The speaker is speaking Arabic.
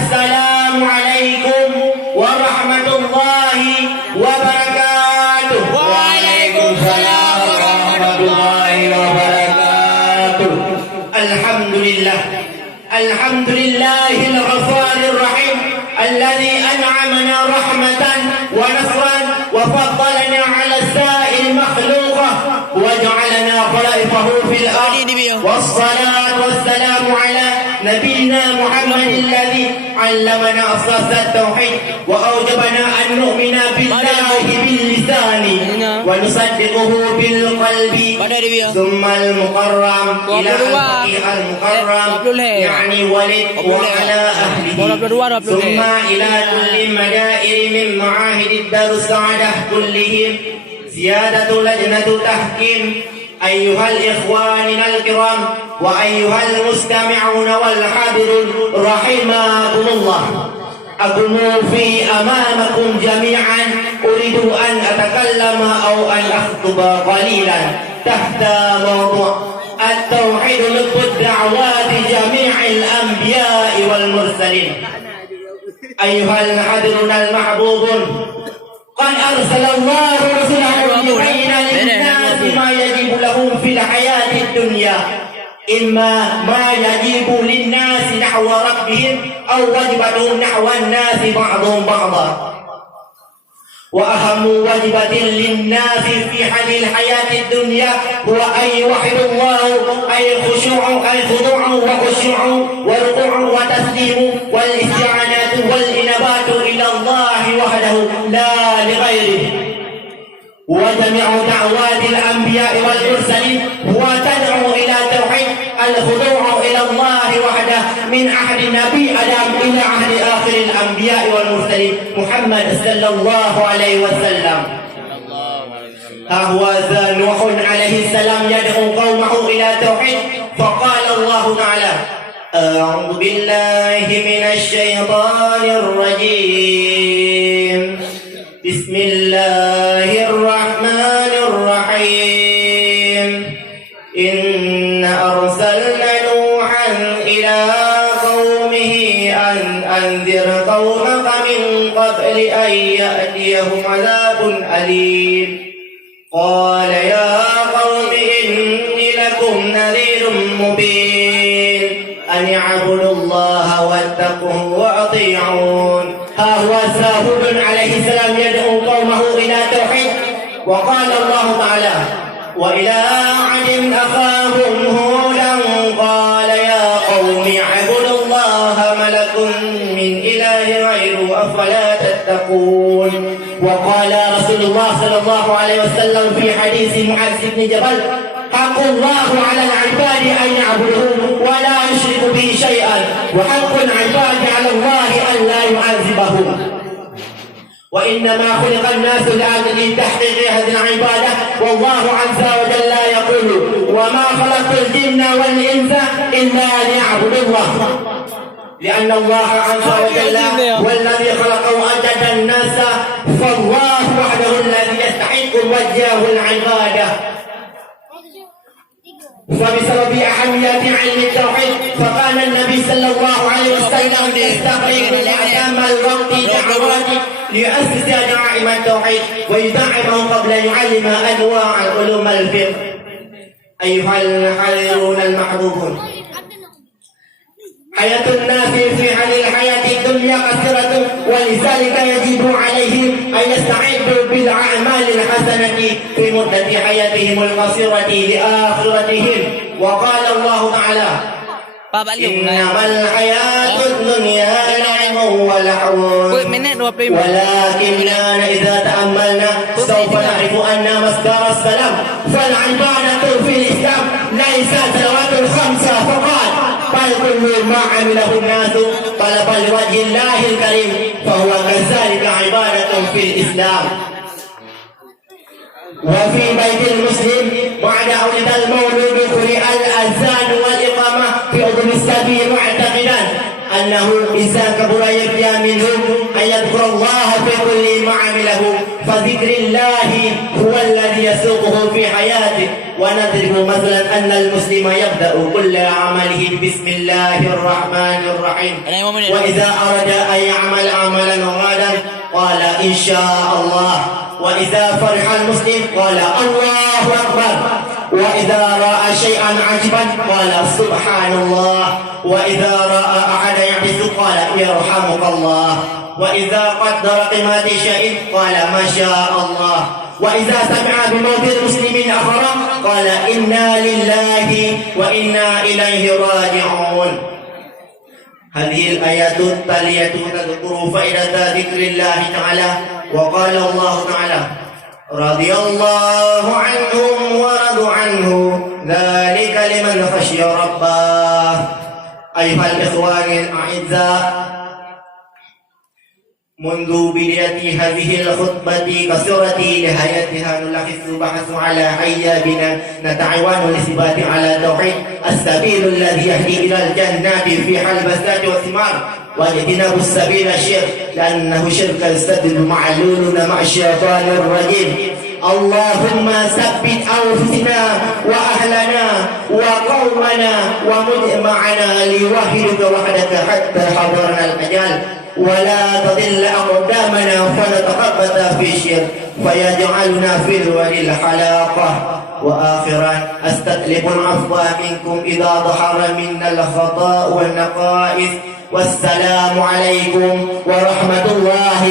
السلام عليكم ورحمة الله وبركاته. وعليكم السلام ورحمة الله وبركاته. الحمد لله الغفار الرحيم الذي أنعمنا رحمة ونصرا وفضلنا على سائر المخلوقة وجعلنا خلائفه في الأرض، والصلاة والسلام على نبينا محمد الذي علمنا أساس التوحيد وأوجبنا أن نؤمن بالله باللسان ونصدقه بالقلب، ثم المكرم إلى الفقيه المكرم يعني ولد وعلى أهله، ثم إلى كل مدائر من معاهد الدار السعادة كلهم زيادة لجنة تحكيم. أيها الإخوان الكرام وأيها المستمعون والحاضرون رحمكم الله، أقوم في أمامكم جميعا أريد أن أتكلم أو أن أخطب قليلا تحت موضوع التوحيد لب الدعوات جميع الأنبياء والمرسلين. أيها الحاضرون المحبوبون، قد أرسل الله رسله ليبين للناس ما يجب لهم في الحياة الدنيا، إما ما يجب للناس نحو ربهم أو واجبتهم نحو الناس بعضهم بعضا. وأهم واجبة للناس في هذه الحياة الدنيا هو أن يوحدوا الله، أي خضوع وخشوع وركوع وتسليم والاستعانة والإنابة إلى الله وحده لا لغيره. وجميع دعوات الأنبياء والمرسلين هو تدعو إلى توحيد الخضوع إلى الله وحده من عهد النبي آدم إلى عهد آخر الأنبياء والمرسلين محمد صلى الله عليه وسلم. ها هو نوح عليه السلام يدعو قومه إلى توحيد، فقال الله تعالى: أعوذ بالله من الشيطان الرجيم، بسم الله الرحمن الرحيم. إن أرسلنا نوحا إلى قومه أن أنذر قومك من قبل أن يأتيهم عذاب أليم. قال يا قوم إني لكم نذير مبين أن اعبدوا الله واتقوه وأطيعون. ها هو هود عليه السلام يدعو قومه إلى توحيد، وقال الله تعالى: وإلى عاد أخاهم هودا قال يا قوم اعبدوا الله ما لكم من إله غيره أفلا تتقون. وقال رسول الله صلى الله عليه وسلم في حديث معاذ بن جبل: حق الله على العباد أن يعبدوه ولا يشركوا به شيئا، وحق العباد على الله أن لا يعذبهم. وإنما خلق الناس لأجل تحقيق هذه العبادة، والله عز وجل يقول: وما خلقت الجن والإنس إلا ليعبدوا الله. لأن الله عز وجل هو الذي خلق وأوجد الناس، فالله وحده الذي يستحق الوجه والعبادة. فبسبب أهمية علم التوحيد فكان النبي صلى الله عليه وسلم يستغرق أيام الوقت دعوات ليؤسس دعائم التوحيد ويدعمه قبل أن يعلم أنواع علوم الفقه. أيها الحاضرون المحبوبون، حياة الناس في هذه الحياة الدنيا قصيرة، ولذلك يجب عليهم أن يستعدوا بالأعمال الحسنة في مدة حياتهم القصيرة لآخرتهم. وقال الله تعالى: إنما الحياة الدنيا لعب ولهو، ولكننا إذا تأملنا سوف نعرف أن مصدر السلام فالعبادة في الإسلام ليست صلوات الخمسة فقط، بل كل ما عمله الناس طلبا لوجه الله الكريم فهو كذلك عبادة في الإسلام. وفي بيت المسلم بعد أولد المولود قرئ الأذان والإقامة في أذن السبي معتقدا أنه إذا كبر يرجى منه أن يذكر الله في كل ما عمله فذكر الله هو الذي يسوقه في حياته. ونضرب مثلا أن المسلم يبدأ كل عمله بسم الله الرحمن الرحيم، وإذا أراد أن يعمل عملا غدا قال إن شاء الله، وإذا فرح المسلم قال الله أكبر، وإذا رأى شيئا عجبا قال سبحان الله، وإذا رأى أحدا يحدث قال يرحمك الله، وإذا قدر قيمة شيء قال ما شاء الله، وإذا سمع بموت المسلمين آخر قال إنا لله وإنا إليه راجعون. هذه الآيات التالية تذكر فائدة ذكر الله تعالى. وقال الله تعالى رضي الله عنهم ورضوا عنه ذلك لمن خشي ربه. أيها الإخوان الأعزاء، منذ بداية هذه الخطبة قصيرة لنهايتها نلخص بحث على حيابنا نتعاون للإثبات على توحيد السبيل الذي يهدي إلى الجنة في حال البسات والثمار، واجتناب السبيل الشرك لأنه شرك السد معلول مع الشيطان الرجيم. اللهم ثبت أنفسنا وأهلنا وقومنا ومجتمعنا ليوحدك وحدك حتى حضرنا الأجل، ولا تضل أقدامنا فنتخبط في الشرك فيجعلنا في الولي الحلاقة. وآخرا أستألف العفو منكم إذا ظهر منا الخطأ والنقائص، والسلام عليكم ورحمة الله